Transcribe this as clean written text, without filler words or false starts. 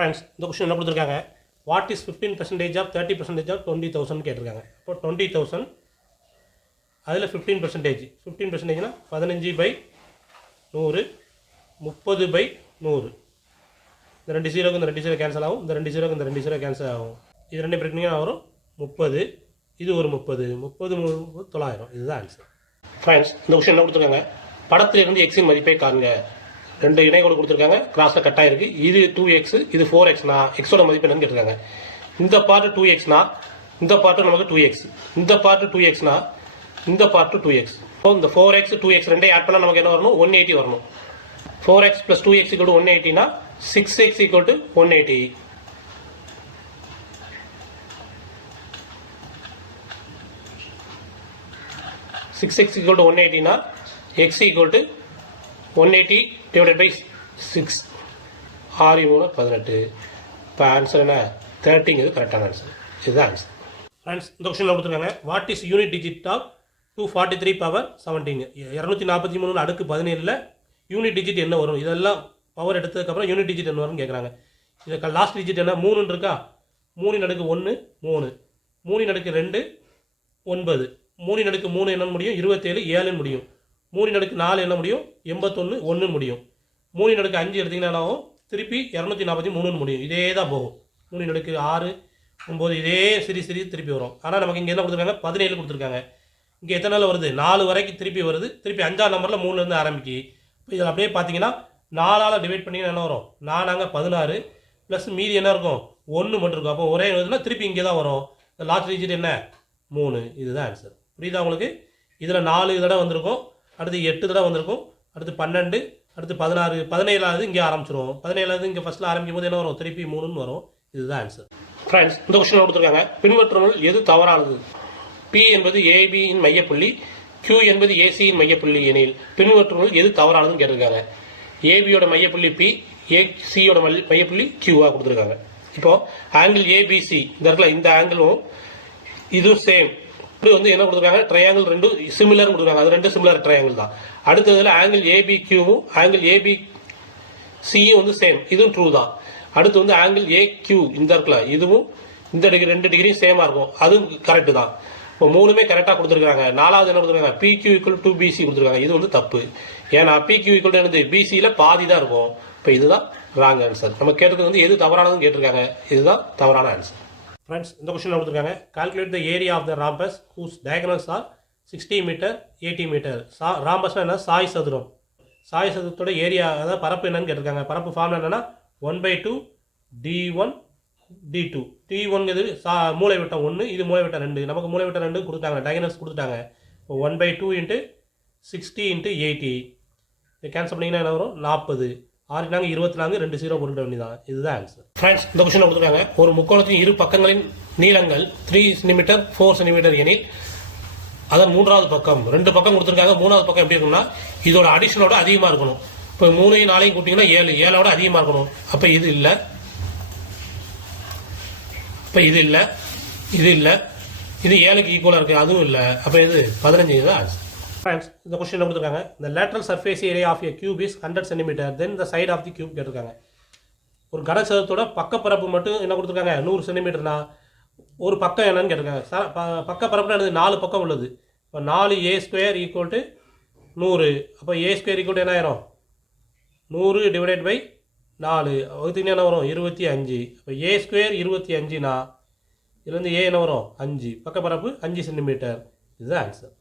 Friends இந்த question என்ன கொடுத்துருக்காங்க, வாட் இஸ் 15% ஆஃப் 30% ஆஃப் 20,000 கேட்டிருக்காங்க. இப்போ 20,000 அதில் 15%, 15%னா 15/100, 30/100. இந்த 2 0க்கு இந்த 2 0 கேன்சல் ஆகும், இந்த 2 0க்கு இந்த 2 0 கேன்சல் ஆகும். இது 2 பிரச்சனையாக வரும் 30, இது ஒரு 30, 30 900. இதுதான் ஆன்சர். ஃப்ரெண்ட்ஸ் இந்த கொஸ்டின் என்ன கொடுத்துருக்காங்க, படத்திலிருந்து எக்ஸின் மதிப்பை காண்க. 2 இணைகோடு கொடுத்துருக்காங்க, கிராஸில் கட் ஆகிருக்கு. இது 2x, இது 4xனா எக்ஸோட மதிப்பு என்னன்னு கேட்டிருக்காங்க. இந்த பார்ட்டு 2xனா இந்த பார்ட்டு நமக்கு 2x, இந்த பார்ட்டு 2xனா இந்த பார்ட்டு 2x. இப்போ இந்த 4x 2x ரெண்டையும் ஆட் பண்ணால் நமக்கு என்ன வரணும், 180 வரணும். 4x + 2x = 180னா 6x = 180. x = 180னா x = 180 / 6. 6 3 18. இப்போ ஆன்சர் என்ன, 30ங்கிறது கரெக்டான ஆன்சர். இதுதான் ஆன்சர். ஃப்ரெண்ட்ஸ் இந்த கொஸ்டினில் கொடுத்துருக்காங்க, what is unit digit of 243/17? 243 அடுக்கு 17ல் யூனிட் டிஜிட் என்ன வரும்? இதெல்லாம் பவர் எடுத்ததுக்கப்புறம் யூனிட் டிஜிட் என்ன வரும்னு கேட்குறாங்க. இதுக்கு லாஸ்ட் டிஜிட் என்ன, 3 இருக்கா? 3 அடுக்கு 1 3, 3 அடுக்கு 2 9, 3 அடுக்கு 3 என்ன முடியும், 27 7 முடியும். 3 அடுக்கு 4 என்ன முடியும், 81 1 முடியும். 3 அடுக்கு 5 எடுத்திங்கன்னா திருப்பி 243 முடியும். இதே தான் போகும். 3 அடுக்கு 6 9 இதே சிரி திருப்பி வரும். ஆனால் நமக்கு இங்கே என்ன கொடுத்துருக்காங்க, 17 கொடுத்துருக்காங்க. இங்கே எத்தனை நாள் வருது, 4 வரைக்கும் திருப்பி வருது. திருப்பி 5ஆம் நம்பரில் 3லேருந்து ஆரம்பிக்கி. இப்போ இதில் அப்படியே பார்த்தீங்கன்னா 4ஆல் டிவைட் பண்ணிங்கன்னா என்ன வரும், 4 16 ப்ளஸ் மீதி என்ன இருக்கும், 1 மட்டும் இருக்கும். அப்போ ஒரே இதுனா திருப்பி இங்கே தான் வரும். லாஸ்ட் டிஜிட் என்ன, 3. இதுதான் ஆன்சர். புரியுதா உங்களுக்கு? இதில் 4 தடவை வந்திருக்கும், அடுத்து 8 தடவை வந்திருக்கும், அடுத்து 12, அடுத்து 16, 17ஆவது இங்கே ஆரம்பிச்சிடும். 17ஆவது இங்கே ஃபஸ்ட்டில் ஆரம்பிக்கும் போது என்ன வரும், திருப்பி 3ன்னு வரும். இதுதான் ஆன்சர். ஃப்ரெண்ட்ஸ் இந்த கொஸ்டின் கொடுத்துருக்காங்க, பின்வற்றுள் எது தவறானது? P என்பது ஏபியின் மையப்புள்ளி, Q என்பது ஏசியின் மையப்புள்ளி எனில் பின்வற்றுள் எது தவறானதுன்னு கேட்டிருக்காங்க. ஏபியோட மையப்புள்ளி P, ஏசியோட மையப்புள்ளி Qவாக கொடுத்துருக்காங்க. இப்போ ஆங்கிள் ஏபிசி இந்த இடத்துல இந்த ஆங்கிளும் இதுவும் சேம். இப்படி வந்து என்ன கொடுத்துருக்காங்க, ட்ரையாங்கிள் 2 சிமிலர் கொடுத்துருக்காங்க. அது 2 சிமிலர் ட்ரையாங்கிள் தான். அடுத்ததுல ஆங்கிள் ஏபிக்யூவும் ஆங்கிள் ஏபிசியும் வந்து சேம், இதுவும் ட்ரூ தான். அடுத்து வந்து ஆங்கிள் ஏக்யூ இந்த இருக்குல்ல, இதுவும் இந்த டிகிரி 2 டிகிரியும் சேமாக இருக்கும், அதுவும் கரெக்டு தான். இப்போ 3மே கரெக்டாக கொடுத்துருக்காங்க. 4வது என்ன கொடுத்துருக்காங்க, PQ = 2BC கொடுத்துருக்காங்க. இது வந்து தப்பு. ஏன்னா PQ = என்னது, BCயில் பாதி தான் இருக்கும். இப்போ இதுதான் ராங் ஆன்சர். நம்ம கேட்டது வந்து எது தவறானதுன்னு கேட்டிருக்காங்க. இதுதான் தவறான ஆன்சர். ஃப்ரெண்ட்ஸ் இந்த கொஸ்டின் கொடுத்துருக்காங்க, calculate the area of the rhombus whose diagonals are 60 meter 80 meter. ராம்பஸ்னா என்ன, சாய் சதுரம். சாய் சதுரத்தோட ஏரியா, அதாவது பரப்பு என்னன்னு கேட்டிருக்காங்க. பரப்பு ஃபார்ம் என்னன்னா 1/2 d1 d2. d1ங்கிறது மூளை விட்டம் 1, இது மூளை விட்டம் 2. நமக்கு மூளை விட்டம் 2 கொடுத்தாங்க, டயகனல்ஸ் கொடுத்துட்டாங்க. இப்போ 1/2 × 60 × 80. இதை கேன்சல் பண்ணிங்கன்னா என்ன வரும், 40. 6 24, 2 0 போட்டுக்கிட்ட வேண்டியதான். இதுதான் ஆன்சர். ஃப்ரெண்ட்ஸ் இந்த கொஸ்டின் கொடுத்துருக்காங்க, ஒரு முக்கோணத்தின் இரு பக்கங்களின் நீளங்கள் 3 சென்டிமீட்டர் 4 சென்டிமீட்டர் எனில் அதன் 3வது பக்கம், 2 பக்கம் கொடுத்துருக்காங்க. 3வது பக்கம் எப்படி இருக்குன்னா, இதோட அடிஷனோட அதிகமாக இருக்கணும். இப்போ 3யும் 4யும் கூட்டிங்கன்னா 7, 7ஓட அதிகமாக இருக்கணும். அப்போ இது இல்லை, இப்போ இது இல்லை, இது இல்லை, இது 7க்கு ஈக்குவலாக இருக்குது, அதுவும் இல்லை. அப்போ இது 15 தான் ஆன்சர். ஃப்ரெண்ட்ஸ் இந்த கொஸ்டின் கொடுத்துருக்காங்க, இந்த lateral surface area of a cube is 100 centimetre, then the side of the cube கேட்டிருக்காங்க. ஒரு கனசதுரத்தோட பக்கப்பரப்பு மட்டும் என்ன கொடுத்துருக்காங்க, 100 சென்டிமீட்டர்னா ஒரு பக்கம் என்னன்னு கேட்டிருக்காங்க. பக்கப்பரப்புனா என்னது, 4 பக்கம் உள்ளது. இப்போ 4a² = 100. அப்போ a² என்ன ஆயிரும், 100 ÷ 4 வகுத்தீங்கன்னா என்ன வரும், 25. அப்போ a² 25னா இதுலேருந்து a என்ன வரும், 5. பக்கப்பரப்பு 5 சென்டிமீட்டர். இதுதான் ஆன்சர்.